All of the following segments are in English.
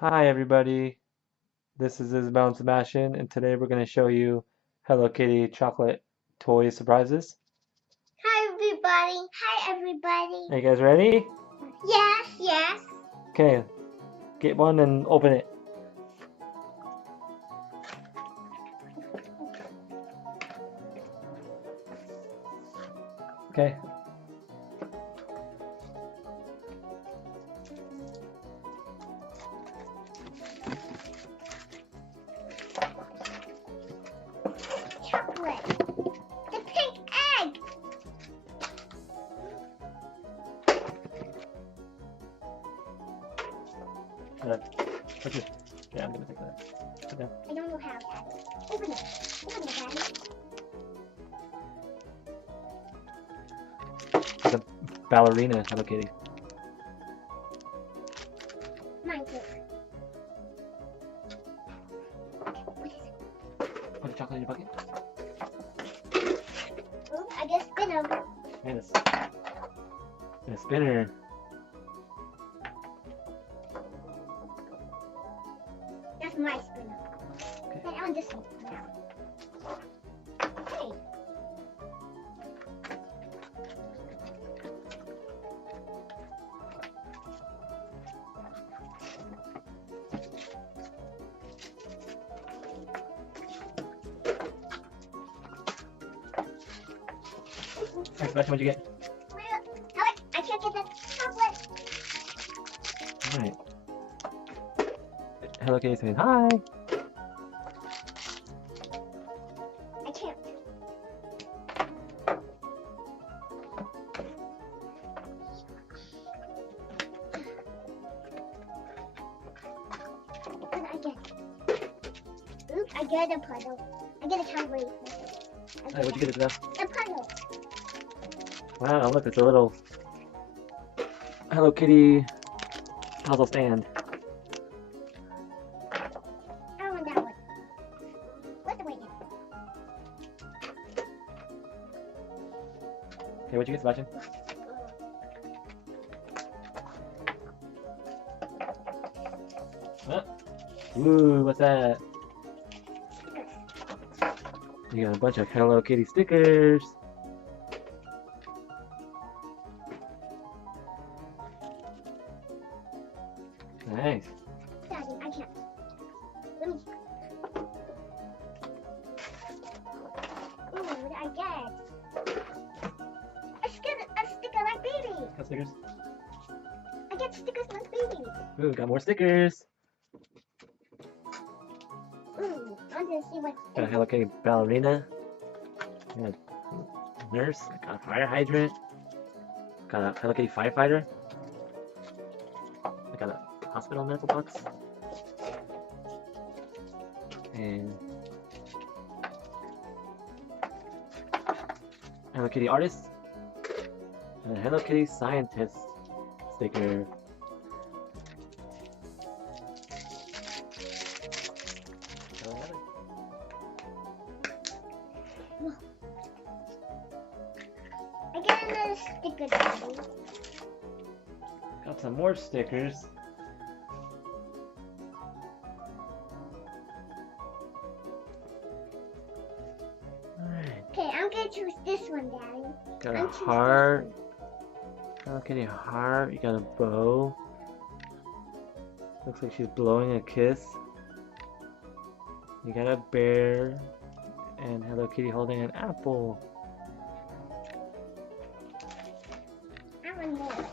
Hi everybody, this is Isabelle and Sebastian, and today we're going to show you Hello Kitty chocolate toy surprises. Hi everybody. Hi everybody. Are you guys ready? Yes, yes. Okay, get one and open it. Okay. Chocolate. The pink egg. Okay. Yeah, I'm gonna take that. Put down. I don't know how, Daddy. Open it. Open it, Daddy. It's a ballerina Hello Kitty. Mine too. What is it? Put the chocolate in your bucket. Ooh, I guess spin them. And a spinner. That's my spinner. Okay. Then on this one now. Hey. Alright, Sebastian, what'd you get? Wait, I can't get the chocolate. Alright. Hello Kitty saying hi. I can't. What did I get? Oops, I get a puzzle. I get a chocolate. Alright, what'd you get, Isabelle? The puzzle. Wow, look, it's a little Hello Kitty puzzle stand. I want that one. What's the weight now? Okay, what'd you get, Sebastian? Ooh, what's that? You got a bunch of Hello Kitty stickers. Nice. Daddy, I can't. Let me. Ooh, what did I get? A sticker like baby. Got stickers? I get stickers like baby. Ooh, got more stickers. Ooh, I want to see what's Got a Hello Kitty ballerina. Got a nurse. Got a fire hydrant. Got a Hello Kitty firefighter. I got a hospital medical box. And Hello Kitty artist. And a Hello Kitty scientist sticker. I get another sticker, Daddy. Got some more stickers. Alright. Okay, I'm gonna choose this one, Daddy. Got I'm a choosing heart. this Hello Kitty heart. You got a bow. Looks like she's blowing a kiss. You got a bear. And Hello Kitty holding an apple. one. I want more.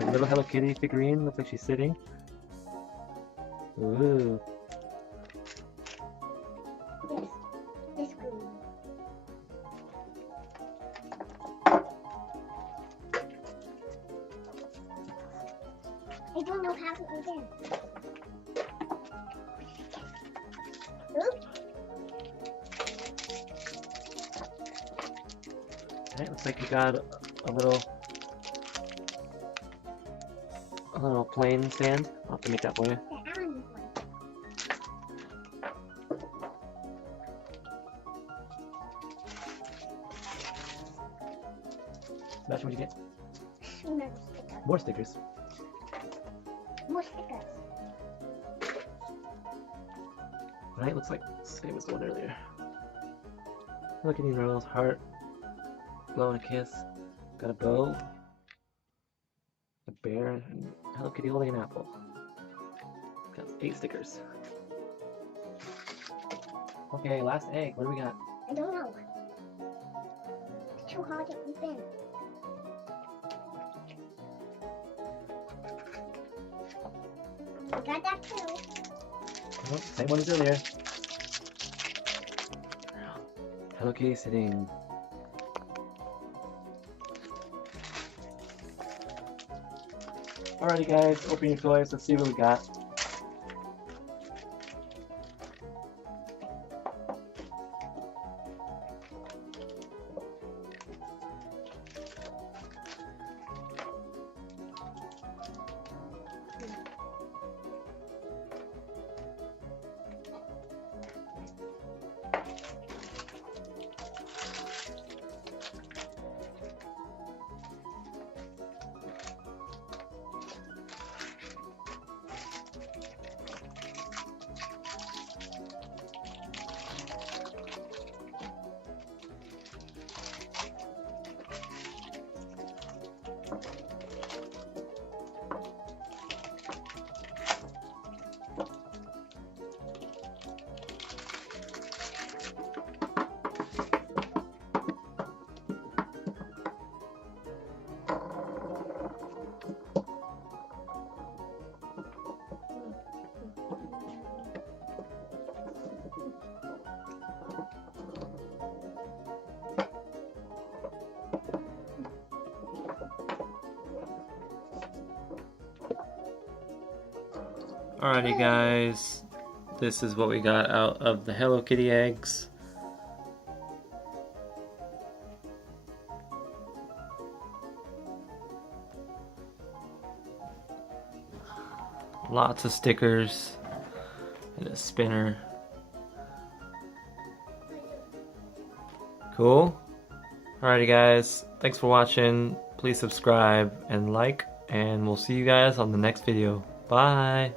A little Hello Kitty figurine. Looks like she's sitting. Ooh. This green. I don't know how to open. Oops. Alright, looks like you got a little plane stand. I'll have to make that for you. The Allen one. Sebastian, what'd you get? Another sticker. More stickers. More stickers. Alright, looks like same as the one earlier. Look at these rolls. Heart. Blow and a kiss. Got a bow. A bear. And Hello Kitty holding an apple. Got 8 stickers. Okay, last egg. What do we got? I don't know. It's too hard to open. I got that too. Oh, same one as earlier. Hello Kitty sitting. Alrighty guys, open your toys. Let's see what we got. Alrighty guys, this is what we got out of the Hello Kitty eggs. Lots of stickers and a spinner. Cool? Alrighty guys, thanks for watching. Please subscribe and like, and we'll see you guys on the next video. Bye!